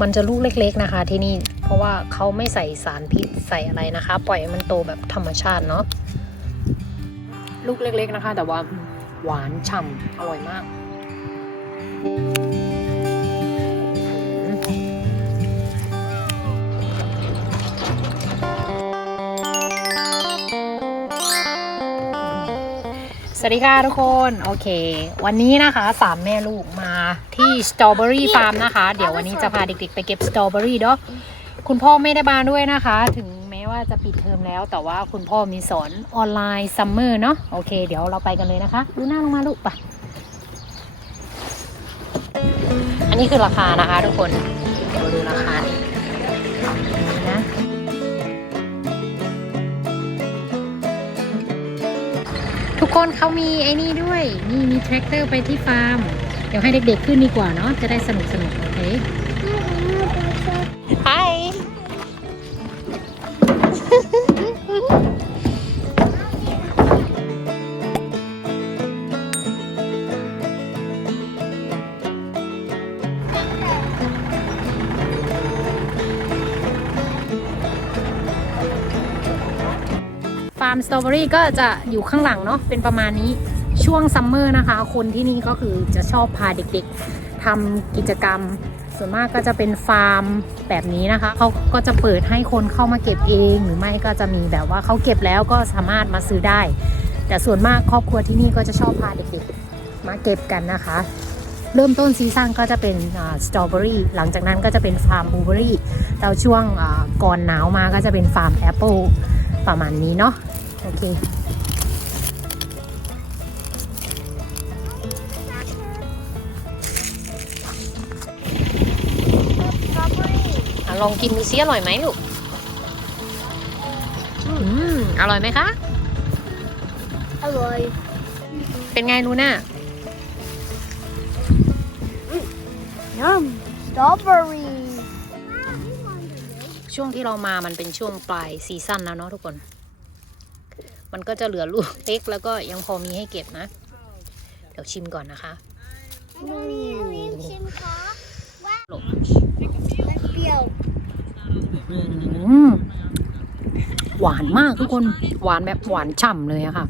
มันจะลูกเล็ก ๆนะคะที่นี่ เพราะว่าเขาไม่ใส่สารพิษใส่อะไรนะคะ ปล่อยให้มันโตแบบธรรมชาติเนาะลูกเล็ก ๆนะคะ แต่ว่าหวานฉ่ำอร่อยมากสวัสดีค่ะทุกคน โอเค วันนี้นะคะสามแม่ลูกมา ที่สตรอเบอรี่ฟาร์มนะคะ เดี๋ยววันนี้จะพาเด็กๆ ไปเก็บสตรอเบอรี่เนาะคุณพ่อไม่ได้มาด้วยนะคะ ถึงแม้ว่าจะปิดเทอมแล้ว แต่ว่าคุณพ่อมีสอนออนไลน์ซัมเมอร์เนาะโอเค เดี๋ยวเราไปกันเลยนะคะ ดูหน้าลงมาลูกปะอันนี้คือราคานะคะทุกคนเดี๋ยวดูราคานี่นะทุกคนเขามีไอ้นี่ด้วย นี่มีแทรกเตอร์ไปที่ฟาร์ม เดี๋ยวให้เด็กๆขึ้นดีกว่าเนาะจะได้สนุกสนุกโอเค Hi ฟาร์มสตรอเบอรี่ก็จะอยู่ข้างหลังเนาะเป็นประมาณนี้ ช่วงซัมเมอร์นะคะ คนที่นี่ก็คือจะชอบพาเด็กๆทำกิจกรรม ส่วนมากก็จะเป็นฟาร์มแบบนี้นะคะเขาก็จะเปิดให้คนเข้ามาเก็บเอง หรือไม่ก็จะมีแบบว่าเขาเก็บแล้วก็สามารถมาซื้อได้ แต่ส่วนมากครอบครัวที่นี่ก็จะชอบพาเด็กๆมาเก็บกันนะคะ เริ่มต้นซีซั่นก็จะเป็นสตรอเบอรี่หลังจากนั้นก็จะเป็นฟาร์มบลูเบอรี่แล้วช่วงก่อนหนาวมาก็จะเป็นฟาร์มแอปเปิลประมาณนี้เนาะโอเค ลองกินดูซิอร่อยไหมลูก อืม อร่อยไหมคะ อร่อย เป็นไงลูน่ายัมสตรอเบอรี่ช่วงที่เรามามันเป็นช่วงปลายซีซั่นแล้วเนาะทุกคน มันก็จะเหลือลูกเล็กแล้วก็ยังพอมีให้เก็บนะ เดี๋ยวชิมก่อนนะคะน้องนี่น้องนี่ชิมคะว่าลูกมัน เปรี้ยวหวานมากทุกคน หวานแบบหวานฉ่ำเลยอะค่ะ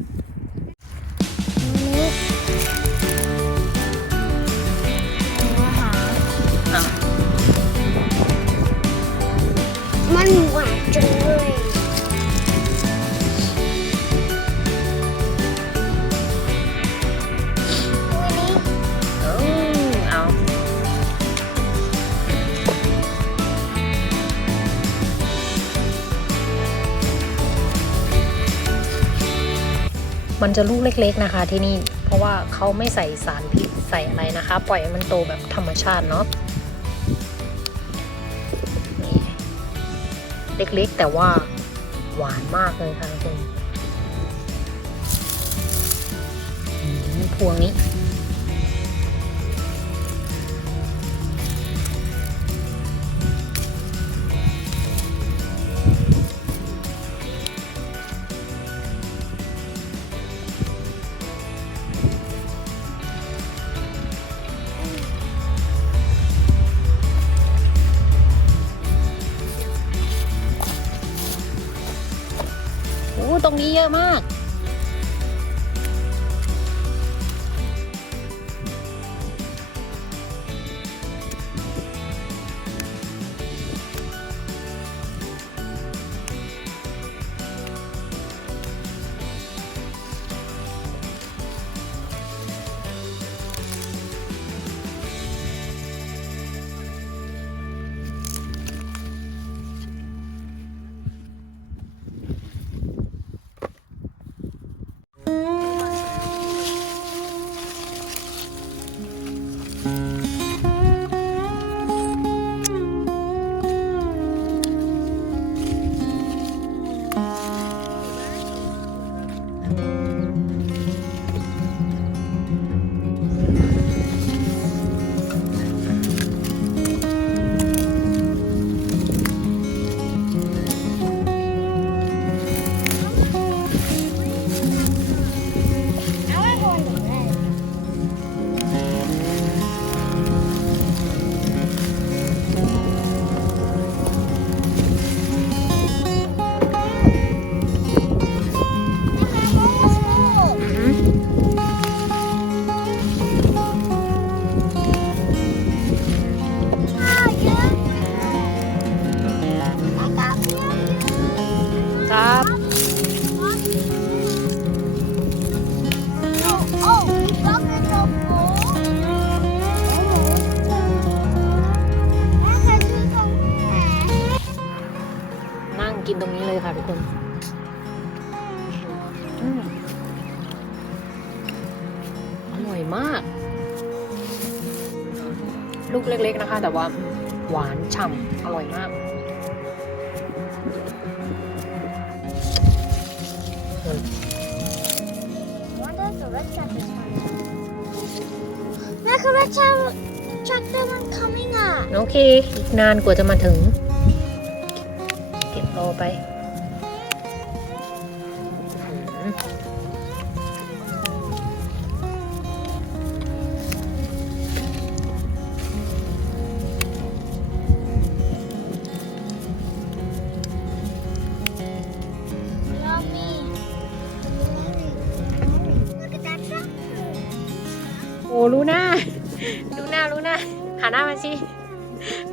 มันจะลูกเล็ก ๆนะคะ ที่นี่ เพราะว่าเขาไม่ใส่สารพิษใส่อะไรนะคะ ปล่อยให้มันโตแบบธรรมชาติเนาะเล็กๆ แต่ว่าหวานมากเลยค่ะทุกคนพวงนี้ รงนี้เยอะมาก กคนอืมอร่อยมาก ลูกเล็ก ๆ นะคะ แต่ว่าหวานฉ่ำอร่อยมาก What does the red tractor Look, a red tra- tractor one coming up. โอเค อีกนานกว่าจะมาถึง โอ้รู้หน้ารู้หน้ารู้หน้าหาหน้ามาสิ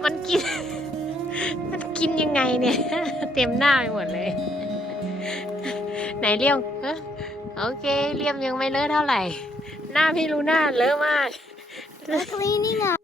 มันกิน มันกินยังไงเนี่ย เต็มหน้าไปหมดเลย ไหนเลี่ยมโอเคเลี่ยมยังไม่เลอะเท่าไหร่ หน้าพี่รู้หน้าเลอะมาก We're cleaning up.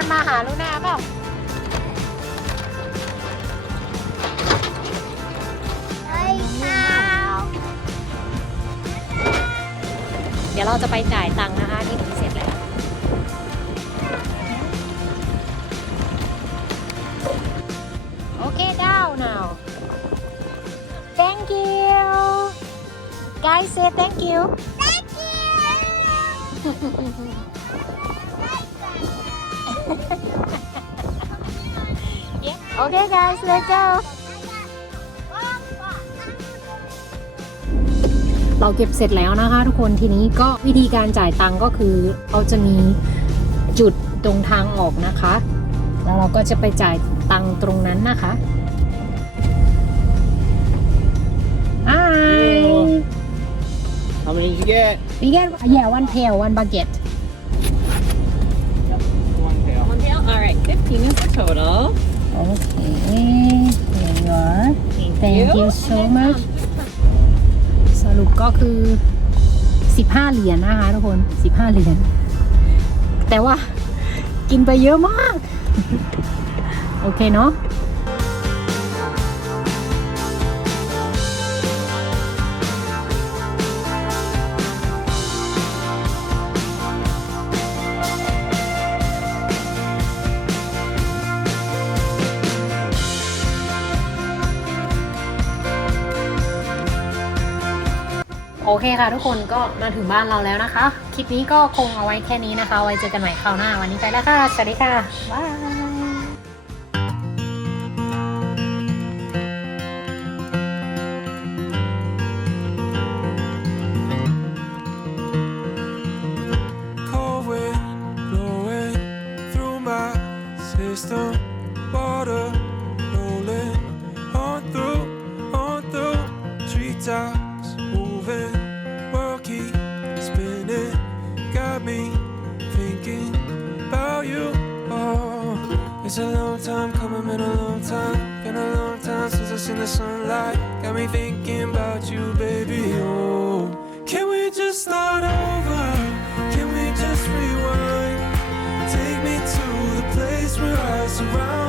ลูน่าวัวมาหาลูน่าเปล่า Hey, cow. เดี๋ยวเราจะไปจ่ายตังค์นะคะที่นี่เสร็จแล้วโอเค down now thank you guys say thank you Thank you. Yeah okay guys let's go เราเก็บเสร็จแล้วนะคะ ทุกคนทีนี้ก็วิธีการจ่ายตังค์ก็คือเขาจะมีจุดตรงทางออกนะคะ แล้วเราก็จะไปจ่ายตังค์ตรงนั้นนะคะอ้าย How many did you get? we get yeah one pail one bucket 15 is the total. okay here you are thank you so much สรุปก็คือ 15 เหรียญนะคะทุกคน 15 เหรียญ แต่ว่ากินไปเยอะมาก โอเคเนาะ โอเคค่ะทุกคนก็มาถึงบ้านเราแล้วนะคะ คลิปนี้ก็คงเอาไว้แค่นี้นะคะ ไว้เจอกันใหม่คราวหน้า วันนี้ไปแล้วค่ะ สวัสดีค่ะ บ๊าย Cold wind blowing through my system. It's a long time coming, been a long time. Been a long time since I seen the sunlight. Got me thinking about you, baby. Oh, can we just start over? Can we just rewind? Take me to the place where I surround.